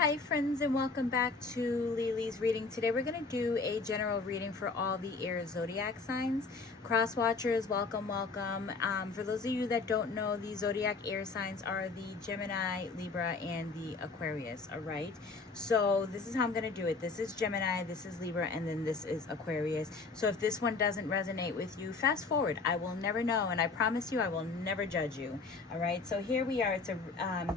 Hi friends, and welcome back to Lily's reading. Today we're going to do a general reading for all the air zodiac signs. Cross watchers, welcome. For those of you that don't know, the zodiac air signs are the Gemini, Libra, and the Aquarius. All right, so this is how I'm going to do it. This is Gemini, this is Libra, and then this is Aquarius. So if this one doesn't resonate with you, fast forward. I will never know, and I promise you I will never judge you. All right, so here we are. It's a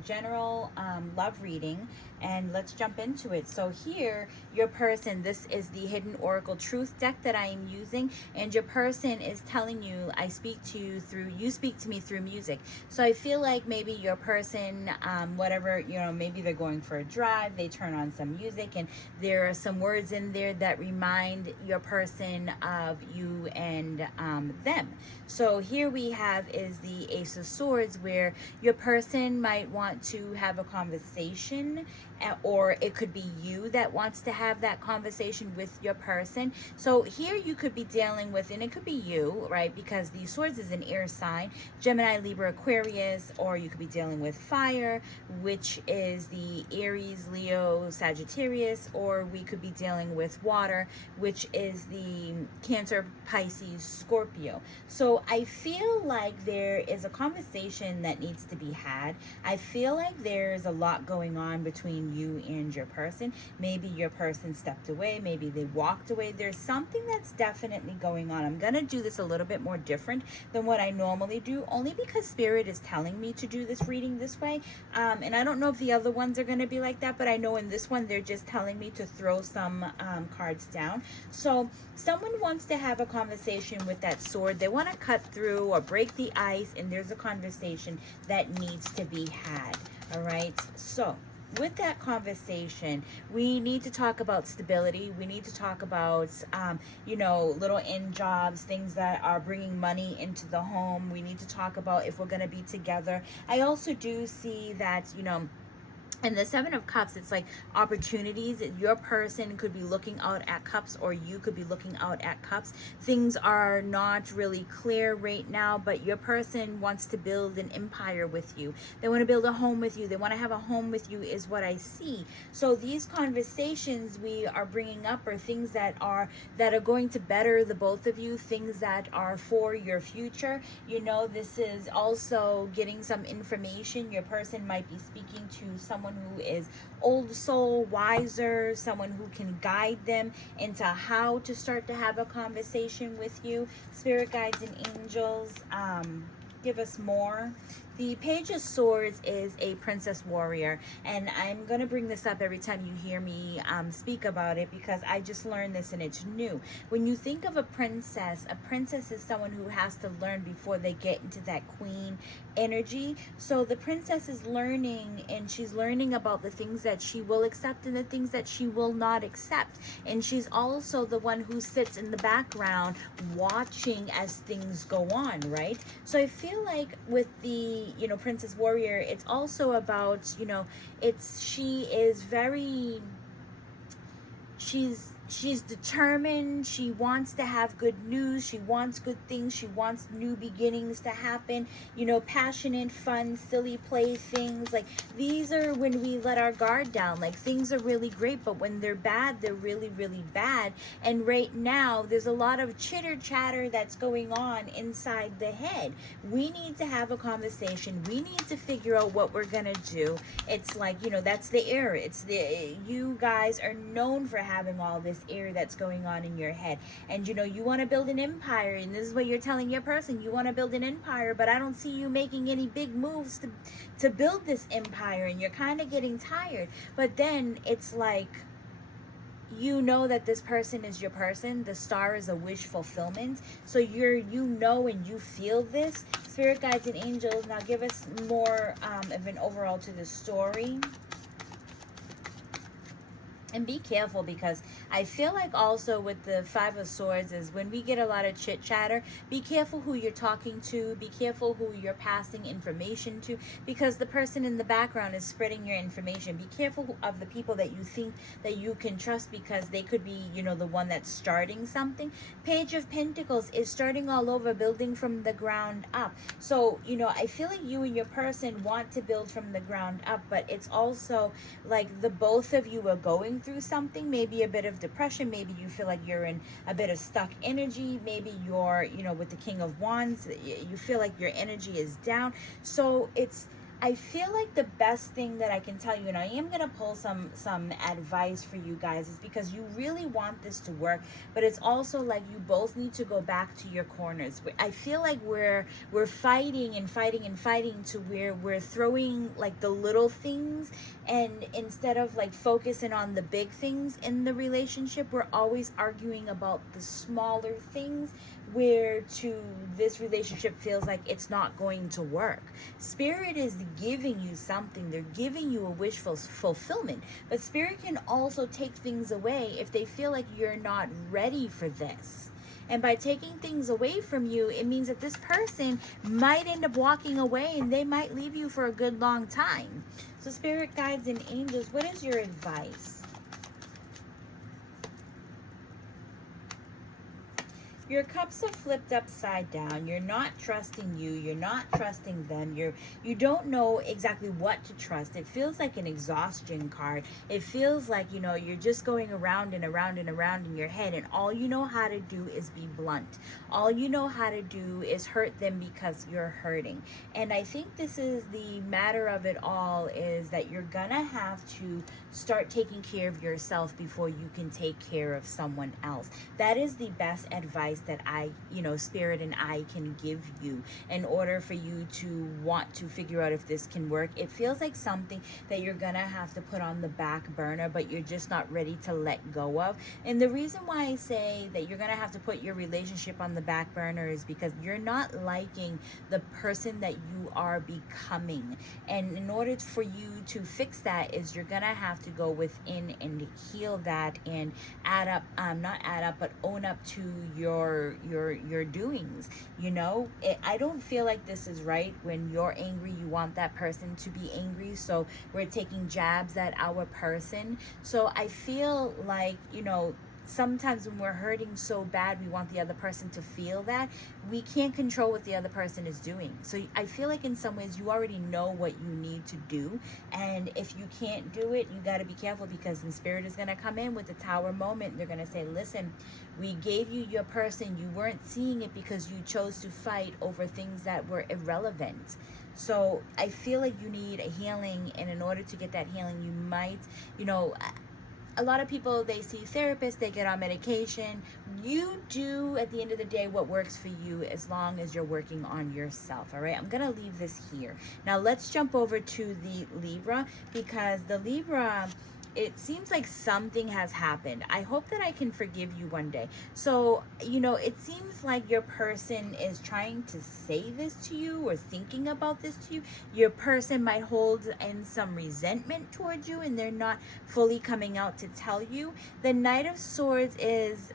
general love reading, and let's jump into it. So here, your person, this is the Hidden Oracle Truth deck that I am using, and your person is telling you, I speak to you through, you speak to me through music. So I feel like maybe your person, whatever, maybe they're going for a drive, they turn on some music, and there are some words in there that remind your person of you and them. So here we have is the Ace of Swords, where your person might want to have a conversation, or it could be you that wants to have that conversation with your person. So here you could be dealing with, and it could be you, right? Because the Swords is an air sign, Gemini, Libra, Aquarius, or you could be dealing with fire, which is the Aries, Leo, Sagittarius, or we could be dealing with water, which is the Cancer, Pisces, Scorpio. So I feel like there is a conversation that needs to be had. I feel like there's a lot going on between you and your person. Maybe your person stepped away, maybe they walked away. There's something that's definitely going on. I'm gonna do this a little bit more different than what I normally do, only because Spirit is telling me to do this reading this way. And I don't know if the other ones are gonna be like that, but I know in this one they're just telling me to throw some cards down. So someone wants to have a conversation with that sword. They want to cut through or break the ice, and there's a conversation that needs to be had. All right, so with that conversation, we need to talk about stability. We need to talk about, little end jobs, things that are bringing money into the home. We need to talk about if we're going to be together. I also do see that, and the Seven of Cups, it's like opportunities. Your person could be looking out at cups, or you could be looking out at cups. Things are not really clear right now, but your person wants to build an empire with you. They want to build a home with you. They want to have a home with you is what I see. So these conversations we are bringing up are things that are going to better the both of you, things that are for your future. This is also getting some information. Your person might be speaking to someone who is old soul, wiser, someone who can guide them into how to start to have a conversation with you. Spirit guides and angels, give us more. The Page of Swords is a princess warrior, and I'm going to bring this up every time you hear me speak about it, because I just learned this and it's new. When you think of a princess is someone who has to learn before they get into that queen energy. So the princess is learning, and she's learning about the things that she will accept and the things that she will not accept. And she's also the one who sits in the background watching as things go on, right? So I feel like with the princess warrior, it's also about, she's determined. She wants to have good news. She wants good things. She wants new beginnings to happen. Passionate, fun, silly play things. Like, these are when we let our guard down. Like, things are really great, but when they're bad, they're really, really bad. And right now, there's a lot of chitter chatter that's going on inside the head. We need to have a conversation. We need to figure out what we're gonna do. It's like, that's the air. You guys are known for having all this air that's going on in your head, and you want to build an empire, and this is what you're telling your person. You want to build an empire, but I don't see you making any big moves to build this empire, and you're kind of getting tired. But then it's like, that this person is your person. The star is a wish fulfillment, so and you feel this. Spirit guides and angels, now give us more of an overall to the story. And be careful, because I feel like also with the Five of Swords is when we get a lot of chit chatter, be careful who you're talking to, be careful who you're passing information to, because the person in the background is spreading your information. Be careful of the people that you think that you can trust, because they could be, you know, the one that's starting something. Page of Pentacles is starting all over, building from the ground up. So, you know, I feel like you and your person want to build from the ground up, but it's also like the both of you are going through something, maybe a bit of depression, maybe you feel like you're in a bit of stuck energy, maybe you're, you know, with the King of Wands, you feel like your energy is down. So I feel like the best thing that I can tell you, and I am going to pull some advice for you guys, is because you really want this to work, but it's also like you both need to go back to your corners. I feel like we're fighting and fighting and fighting to where we're throwing like the little things, and instead of like focusing on the big things in the relationship, we're always arguing about the smaller things, where to this relationship feels like it's not going to work. Spirit is giving you something. They're giving you a wish fulfillment, but Spirit can also take things away if they feel like you're not ready for this. And by taking things away from you, it means that this person might end up walking away, and they might leave you for a good long time. So Spirit, guides, and angels, what is your advice? Your cups are flipped upside down. You're not trusting you. You're not trusting them. You don't know exactly what to trust. It feels like an exhaustion card. It feels like, you know, you're just going around and around and around in your head, and all you know how to do is be blunt. All you know how to do is hurt them because you're hurting. And I think this is the matter of it all, is that you're gonna have to start taking care of yourself before you can take care of someone else. That is the best advice that I, you know, Spirit and I can give you in order for you to want to figure out if this can work. It feels like something that you're gonna have to put on the back burner, but you're just not ready to let go of. And the reason why I say that you're gonna have to put your relationship on the back burner is because you're not liking the person that you are becoming. And in order for you to fix that, is you're gonna have to go within and heal that, and but own up to your doings. You know, I don't feel like this is right. When you're angry, you want that person to be angry, so we're taking jabs at our person. So I feel like, you know, sometimes when we're hurting so bad, we want the other person to feel that. We can't control what the other person is doing. So I feel like in some ways you already know what you need to do. And if you can't do it, you got to be careful, because the Spirit is going to come in with the Tower moment. They're going to say, listen, we gave you your person. You weren't seeing it because you chose to fight over things that were irrelevant. So I feel like you need a healing. And in order to get that healing, you might, you know, a lot of people, they see therapists, they get on medication. You do, at the end of the day, what works for you, as long as you're working on yourself. All right, I'm gonna leave this here. Now let's jump over to the Libra, because the Libra, it seems like something has happened. I hope that I can forgive you one day. So, you know, it seems like your person is trying to say this to you, or thinking about this to you. Your person might hold in some resentment towards you, and they're not fully coming out to tell you. The Knight of Swords is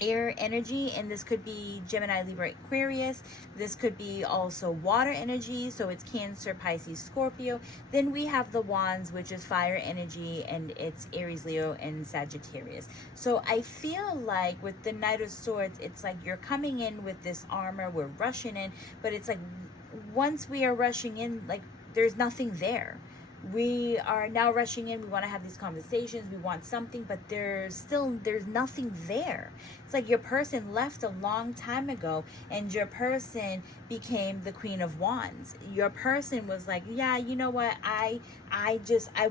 air energy, and this could be Gemini, Libra, Aquarius. This could be also water energy, so it's Cancer, Pisces, Scorpio. Then we have the Wands, which is fire energy, and it's Aries, Leo, and Sagittarius. So I feel like with the Knight of Swords, it's like you're coming in with this armor, we're rushing in, but it's like once we are rushing in, like there's nothing there. We are now rushing in, we want to have these conversations, we want something, but there's nothing there. It's like your person left a long time ago, and your person became the Queen of Wands. Your person was like, yeah, you know what, I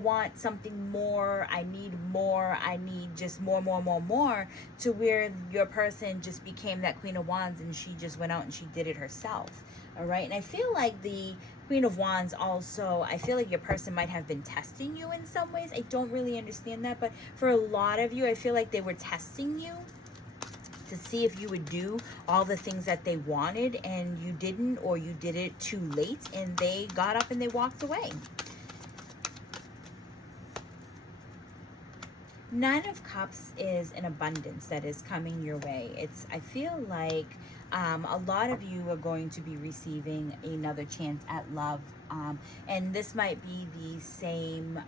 want something more, I need more, I need just more, to where your person just became that Queen of Wands, and she just went out and she did it herself. All right, and I feel like the Queen of Wands also, I feel like your person might have been testing you in some ways. I don't really understand that, but for a lot of you, I feel like they were testing you to see if you would do all the things that they wanted, and you didn't, or you did it too late, and they got up and they walked away. Nine of Cups is an abundance that is coming your way. I feel like a lot of you are going to be receiving another chance at love. And this might be the same,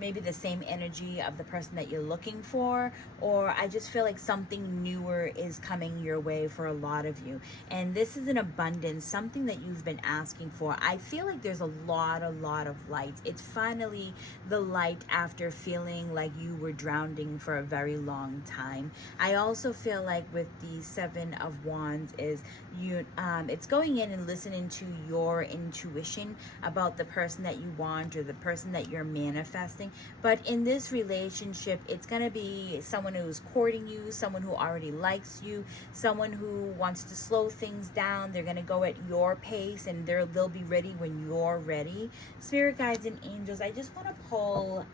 maybe the same energy of the person that you're looking for, or I just feel like something newer is coming your way for a lot of you. And this is an abundance, something that you've been asking for. I feel like there's a lot of light. It's finally the light after feeling like you were drowning for a very long time. I also feel like with the Seven of Wands is it's going in and listening to your intuition about the person that you want or the person that you're manifesting. But in this relationship, it's going to be someone who's courting you, someone who already likes you, someone who wants to slow things down. They're going to go at your pace, and they'll be ready when you're ready. Spirit guides and angels, I just want to pull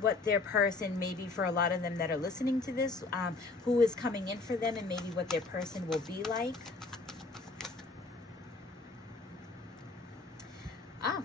what their person, maybe for a lot of them that are listening to this, who is coming in for them, and maybe what their person will be like. Oh,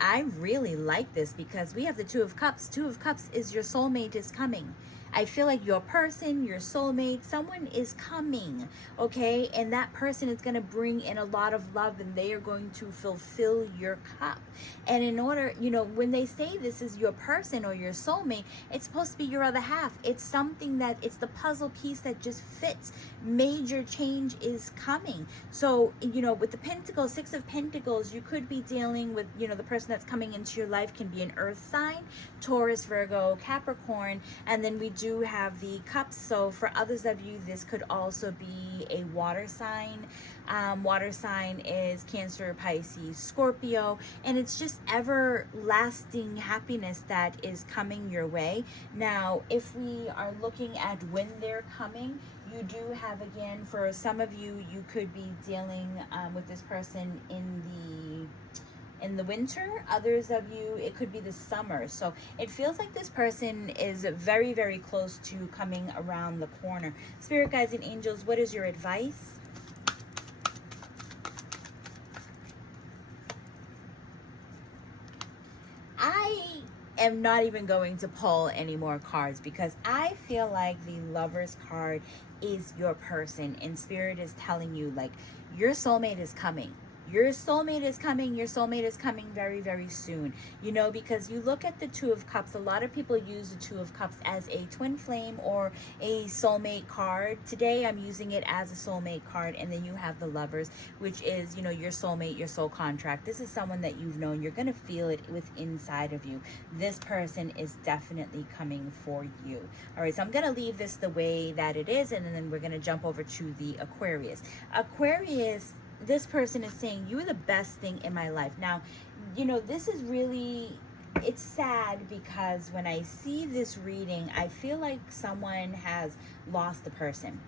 I really like this because we have the Two of Cups. Two of Cups is your soulmate is coming. I feel like your person, your soulmate, someone is coming, okay? And that person is going to bring in a lot of love, and they are going to fulfill your cup. And in order, when they say this is your person or your soulmate, it's supposed to be your other half. It's something that, it's the puzzle piece that just fits. Major change is coming. So, with the Pentacles, Six of Pentacles, you could be dealing with, the person that's coming into your life can be an earth sign, Taurus, Virgo, Capricorn, and then we do have the cups. So for others of you, this could also be a water sign. Water sign is Cancer, Pisces, Scorpio, and it's just everlasting happiness that is coming your way. Now, if we are looking at when they're coming, you do have, again, for some of you, you could be dealing with this person in the winter. Others of you, it could be the summer. So it feels like this person is very, very close to coming around the corner. Spirit guides and angels, what is your advice? I am not even going to pull any more cards because I feel like the Lover's card is your person, and Spirit is telling you, like, your soulmate is coming. Your soulmate is coming. Your soulmate is coming very, very soon. Because you look at the Two of Cups, a lot of people use the Two of Cups as a twin flame or a soulmate card. Today, I'm using it as a soulmate card. And then you have the Lovers, which is, your soulmate, your soul contract. This is someone that you've known. You're going to feel it inside of you. This person is definitely coming for you. All right, so I'm going to leave this the way that it is. And then we're going to jump over to the Aquarius. Aquarius, this person is saying, you're the best thing in my life. Now, this is really, it's sad because when I see this reading, I feel like someone has lost the person.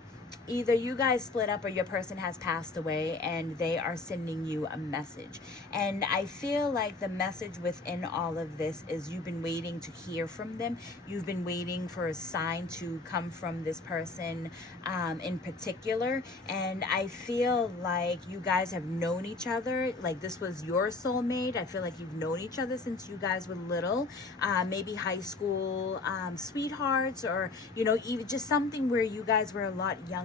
Either you guys split up or your person has passed away and they are sending you a message. And I feel like the message within all of this is you've been waiting to hear from them. You've been waiting for a sign to come from this person in particular. And I feel like you guys have known each other. Like, this was your soulmate. I feel like you've known each other since you guys were little. Maybe high school sweethearts, or, even just something where you guys were a lot younger.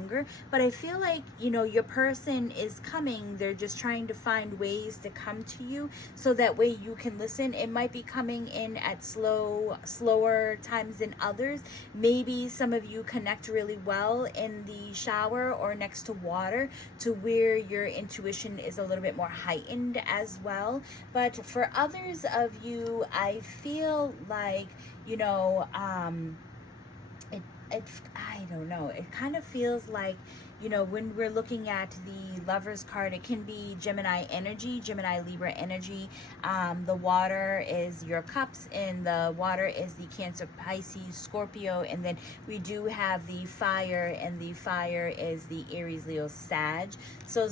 But I feel like, your person is coming. They're just trying to find ways to come to you so that way you can listen. It might be coming in at slower times than others. Maybe some of you connect really well in the shower or next to water, to where your intuition is a little bit more heightened as well. But for others of you, I feel like, I don't know, it kind of feels like, when we're looking at the Lover's card, it can be Gemini energy, Gemini, Libra energy. The water is your cups, and the water is the Cancer, Pisces, Scorpio. And then we do have the fire, and the fire is the Aries, Leo, Sag. So,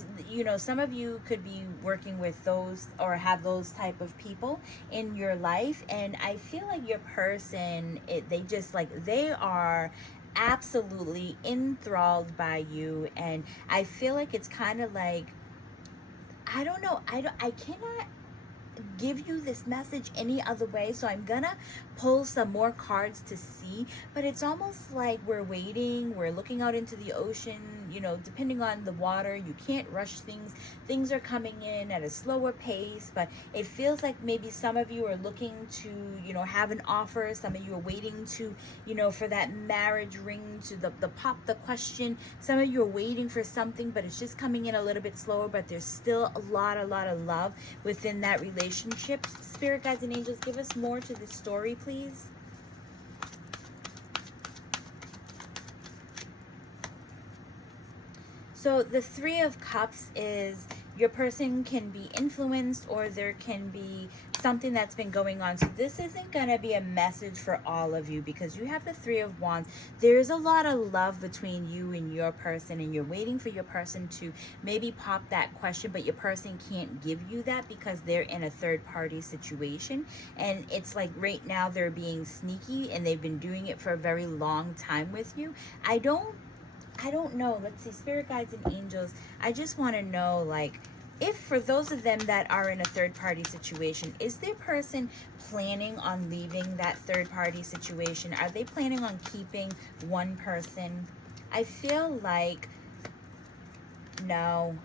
some of you could be working with those or have those type of people in your life. And I feel like your person, they are absolutely enthralled by you. And I feel like it's kind of like, I don't know, I cannot give you this message any other way. So I'm gonna pull some more cards to see, but it's almost like we're waiting, we're looking out into the ocean, you know, depending on the water. You can't rush things. Things are coming in at a slower pace, but it feels like maybe some of you are looking to, you know, have an offer. Some of you are waiting to, you know, for that marriage ring, to the pop the question. Some of you are waiting for something, but it's just coming in a little bit slower, but there's still a lot of love within that relationship. Spirit guides and angels, give us more to this story, please. So the Three of Cups is your person can be influenced, or there can be something that's been going on. So this isn't going to be a message for all of you, because you have the Three of Wands. There's a lot of love between you and your person, and you're waiting for your person to maybe pop that question, but your person can't give you that because they're in a third party situation. And it's like right now they're being sneaky, and they've been doing it for a very long time with you. I don't know. Let's see, Spirit guides and angels, I just want to know, like, if for those of them that are in a third party situation, is their person planning on leaving that third party situation? Are they planning on keeping one person? I feel like no.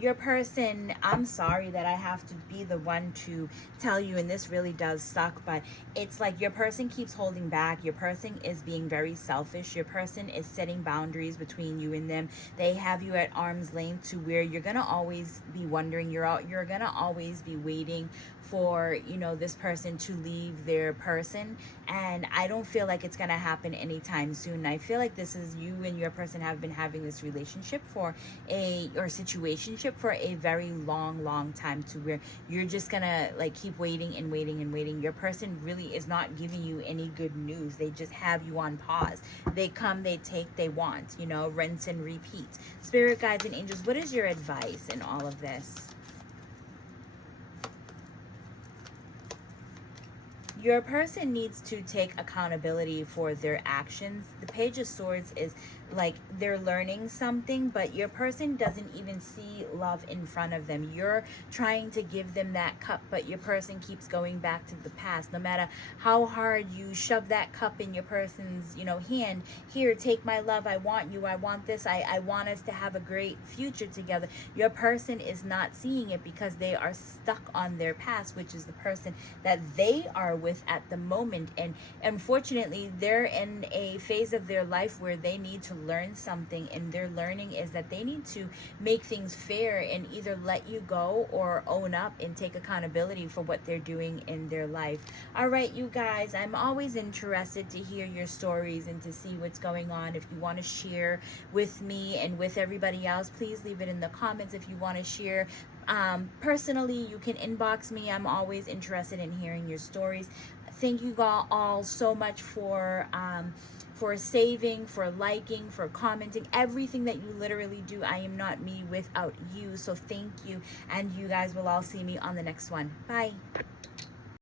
Your person, I'm sorry that I have to be the one to tell you, and this really does suck, but it's like your person keeps holding back. Your person is being very selfish. Your person is setting boundaries between you and them. They have you at arm's length to where you're gonna always be wondering, you're gonna always be waiting for, you know, this person to leave their person, and I don't feel like it's gonna happen anytime soon. I feel like this is, you and your person have been having this relationship for or situationship for a very long time, to where you're just gonna like keep waiting and waiting and waiting. Your person really is not giving you any good news. They just have you on pause. They come, they take, they want, you know, rinse and repeat. Spirit guides and angels, what is your advice in all of this? Your person needs to take accountability for their actions. The Page of Swords is like they're learning something, but your person doesn't even see love in front of them. You're trying to give them that cup, but your person keeps going back to the past. No matter how hard you shove that cup in your person's, you know, hand, here, take my love, I want you, I want this, I want us to have a great future together. Your person is not seeing it because they are stuck on their past, which is the person that they are with at the moment. And unfortunately, they're in a phase of their life where they need to learn something, and their learning is that they need to make things fair and either let you go or own up and take accountability for what they're doing in their life. All right, you guys, I'm always interested to hear your stories and to see what's going on. If you want to share with me and with everybody else, please leave it in the comments. If you want to share personally, you can inbox me. I'm always interested in hearing your stories. Thank you all so much for saving, for liking, for commenting, everything that you literally do. I am not me without you. So thank you. And you guys will all see me on the next one. Bye.